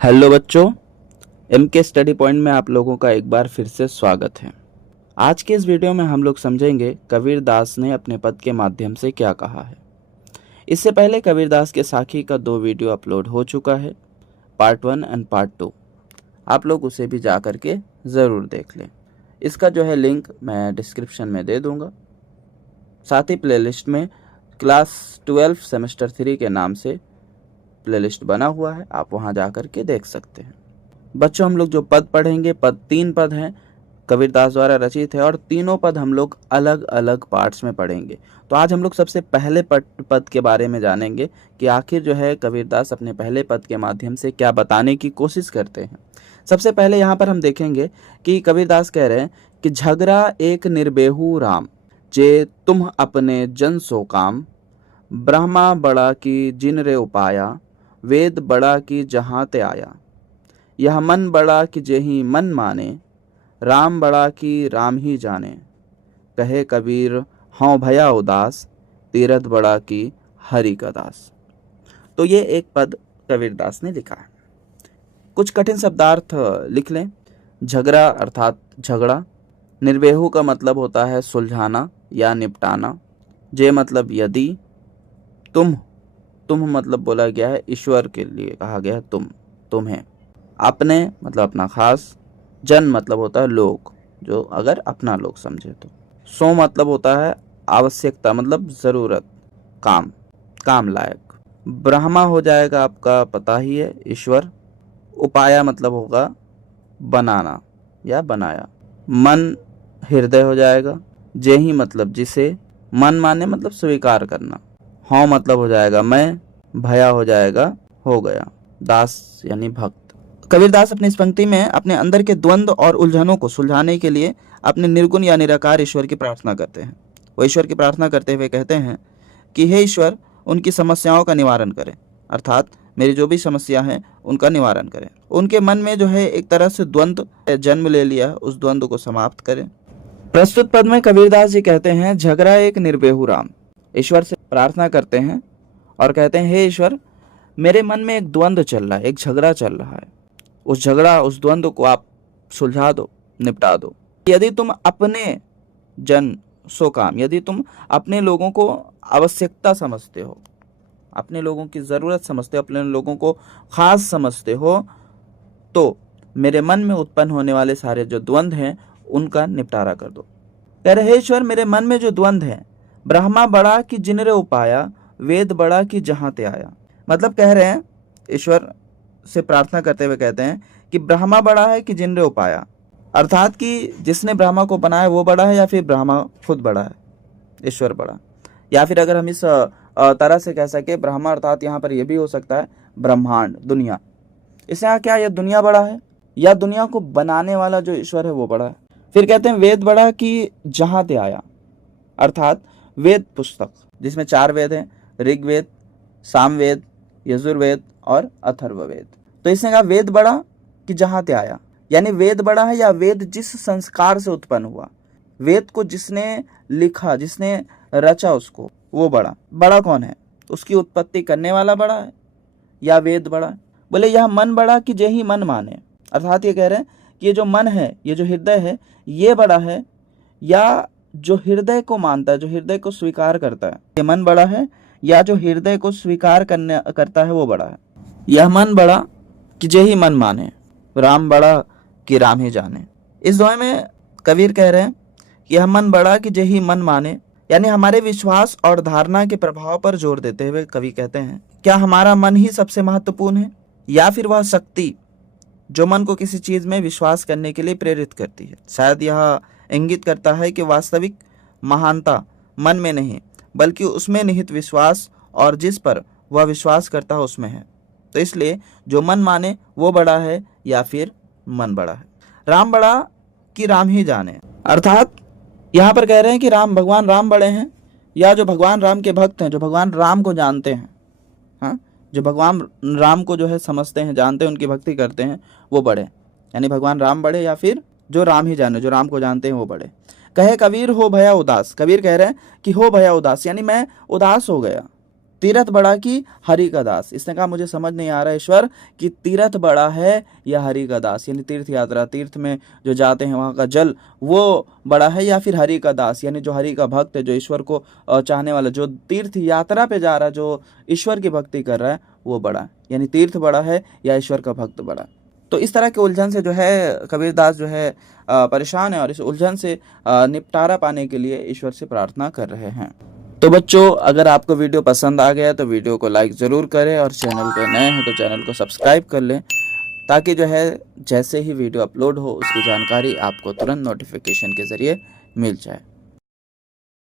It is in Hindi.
हेलो बच्चों, एम के स्टडी पॉइंट में आप लोगों का एक बार फिर से स्वागत है। आज के इस वीडियो में हम लोग समझेंगे कबीर दास ने अपने पद के माध्यम से क्या कहा है। इससे पहले कबीर दास के साखी का 2 वीडियो अपलोड हो चुका है, पार्ट 1 एंड पार्ट 2। आप लोग उसे भी जा करके ज़रूर देख लें। इसका जो है लिंक मैं डिस्क्रिप्शन में दे दूँगा। साथ ही प्लेलिस्ट में क्लास 12 सेमेस्टर 3 के नाम से प्लेलिस्ट बना हुआ है, आप वहां जा करके देख सकते हैं। बच्चों, हम लोग जो पद पढ़ेंगे, 3 पद हैं, कबीर दास द्वारा रचित है और तीनों पद हम लोग अलग अलग पार्ट्स में पढ़ेंगे। तो आज हम लोग सबसे पहले पद के बारे में जानेंगे कि आखिर जो है कबीर दास अपने पहले पद के माध्यम से क्या बताने की कोशिश करते हैं। सबसे पहले यहाँ पर हम देखेंगे कि कबीर दास कह रहे हैं कि झगड़ा एक निर्बेहू राम, जे तुम अपने जन सो काम, ब्रह्मा बड़ा की जिन रे उपाया, वेद बड़ा की जहाँ ते आया, यह मन बड़ा कि जेहि मन माने, राम बड़ा की राम ही जाने, कहे कबीर हाँ भया उदास, तीरथ बड़ा की हरि का दास। तो ये एक पद कबीर दास ने लिखा है। कुछ कठिन शब्दार्थ लिख लें। झगड़ा अर्थात झगड़ा, निर्वेहू का मतलब होता है सुलझाना या निपटाना, जे मतलब यदि, तुम मतलब बोला गया है ईश्वर के लिए कहा गया है तुम्हें, अपने मतलब अपना खास, जन मतलब होता है लोग, जो अगर अपना लोग समझे तो, सो मतलब होता है आवश्यकता मतलब जरूरत, काम लायक, ब्रह्मा हो जाएगा आपका पता ही है ईश्वर, उपाया मतलब होगा बनाना या बनाया, मन हृदय हो जाएगा, जेहि मतलब जिसे, मन माने मतलब स्वीकार करना, हाँ मतलब हो जाएगा मैं, भया हो जाएगा हो गया, दास यानी भक्त। कबीर दास अपनी इस पंक्ति में अपने अंदर के द्वंद्व और उलझनों को सुलझाने के लिए अपने निर्गुण या निराकार ईश्वर की प्रार्थना करते हैं। वो ईश्वर की प्रार्थना करते हुए कहते हैं कि हे ईश्वर, उनकी समस्याओं का निवारण करें, अर्थात मेरी जो भी समस्या है उनका निवारण करें। उनके मन में जो है एक तरह से द्वंद्व जन्म ले लिया, उस द्वंद्व को समाप्त करें। प्रस्तुत पद में कबीरदास जी कहते हैं झगड़ा एक निर्बेहू राम, ईश्वर से प्रार्थना करते हैं और कहते हैं हे ईश्वर, मेरे मन में एक द्वंद्व चल रहा है, एक झगड़ा चल रहा है, उस द्वंद्व को आप सुलझा दो, निपटा दो। यदि तुम अपने जन सो काम, यदि तुम अपने लोगों को आवश्यकता समझते हो, अपने लोगों की जरूरत समझते हो, अपने लोगों को खास समझते हो, तो मेरे मन में उत्पन्न होने वाले सारे जो द्वंद्व हैं उनका निपटारा कर दो। कह रहे ईश्वर, मेरे मन में जो द्वंद्व है, ब्रह्मा बड़ा कि जिनरे उपाया, वेद बड़ा कि जहां ते आया, मतलब कह रहे हैं ईश्वर से प्रार्थना करते हुए कहते हैं कि ब्रह्मा बड़ा है कि जिनरे उपाया, अर्थात कि जिसने ब्रह्मा को बनाया वो बड़ा है या फिर ब्रह्मा खुद बड़ा है, ईश्वर बड़ा, या फिर अगर हम इस तरह से कह सके ब्रह्मा अर्थात यहाँ पर यह भी हो सकता है ब्रह्मांड, दुनिया। इससे यहाँ क्या, यह दुनिया बड़ा है या दुनिया को बनाने वाला जो ईश्वर है वो बड़ा है। फिर कहते हैं वेद बड़ा कि जहां ते आया, अर्थात वेद पुस्तक जिसमें 4 वेद हैं, ऋग्वेद, सामवेद, यजुर्वेद और अथर्ववेद। तो इसने कहा वेद बड़ा कि जहां ते आया, यानी वेद बड़ा है या वेद जिस संस्कार से उत्पन्न हुआ, वेद को जिसने लिखा, जिसने रचा उसको, वो बड़ा कौन है, उसकी उत्पत्ति करने वाला बड़ा है या वेद बड़ा है। बोले यह मन बड़ा कि जेहि मन माने, अर्थात ये कह रहे हैं कि ये जो मन है, ये जो हृदय है, ये बड़ा है या जो हृदय को मानता है, जो हृदय को स्वीकार करता है, ये मन बड़ा है या जो हृदय को स्वीकार करता है वो बड़ा है। यह मन बड़ा कि जेहि मन माने, राम बड़ा कि राम ही जाने। इस दोहे में कबीर कह रहे हैं कि यह मन बड़ा कि जेहि मन माने, यानी हमारे विश्वास और धारणा के प्रभाव पर जोर देते हुए कवि कहते हैं क्या हमारा मन ही सबसे महत्वपूर्ण है या फिर वह शक्ति जो मन को किसी चीज में विश्वास करने के लिए प्रेरित करती है। शायद यह इंगित करता है कि वास्तविक महानता मन में नहीं बल्कि उसमें निहित विश्वास और जिस पर वह विश्वास करता है उसमें है। तो इसलिए जो मन माने वो बड़ा है या फिर मन बड़ा है। राम बड़ा कि राम ही जाने, अर्थात यहाँ पर कह रहे हैं कि भगवान राम बड़े हैं या जो भगवान राम के भक्त हैं, जो भगवान राम को जानते हैं, हाँ, जो भगवान राम को जो है समझते हैं, जानते हैं, उनकी भक्ति करते हैं, वो बड़े, यानी भगवान राम बड़े या फिर जो राम ही जाने, जो राम को जानते हैं वो बड़े। कहे कबीर हो भया उदास, कबीर कह रहे हैं कि हो भया उदास, यानी मैं उदास हो गया, तीर्थ बड़ा कि हरि का दास। इसने कहा मुझे समझ नहीं आ रहा ईश्वर कि तीर्थ बड़ा है या हरि का दास, यानी तीर्थ यात्रा, तीर्थ में जो जाते हैं वहाँ का जल वो बड़ा है या फिर हरि का दास, यानी जो हरि का भक्त है, जो ईश्वर को चाहने वाला, जो तीर्थ यात्रा पे जा रहा है, जो ईश्वर की भक्ति कर रहा है वो बड़ा है, यानी तीर्थ बड़ा है या ईश्वर का भक्त बड़ा। तो इस तरह के उलझन से जो है कबीरदास जो है परेशान है और इस उलझन से निपटारा पाने के लिए ईश्वर से प्रार्थना कर रहे हैं। तो बच्चों, अगर आपको वीडियो पसंद आ गया तो वीडियो को लाइक ज़रूर करें और चैनल पे नए हैं तो चैनल को सब्सक्राइब कर लें, ताकि जो है जैसे ही वीडियो अपलोड हो उसकी जानकारी आपको तुरंत नोटिफिकेशन के ज़रिए मिल जाए।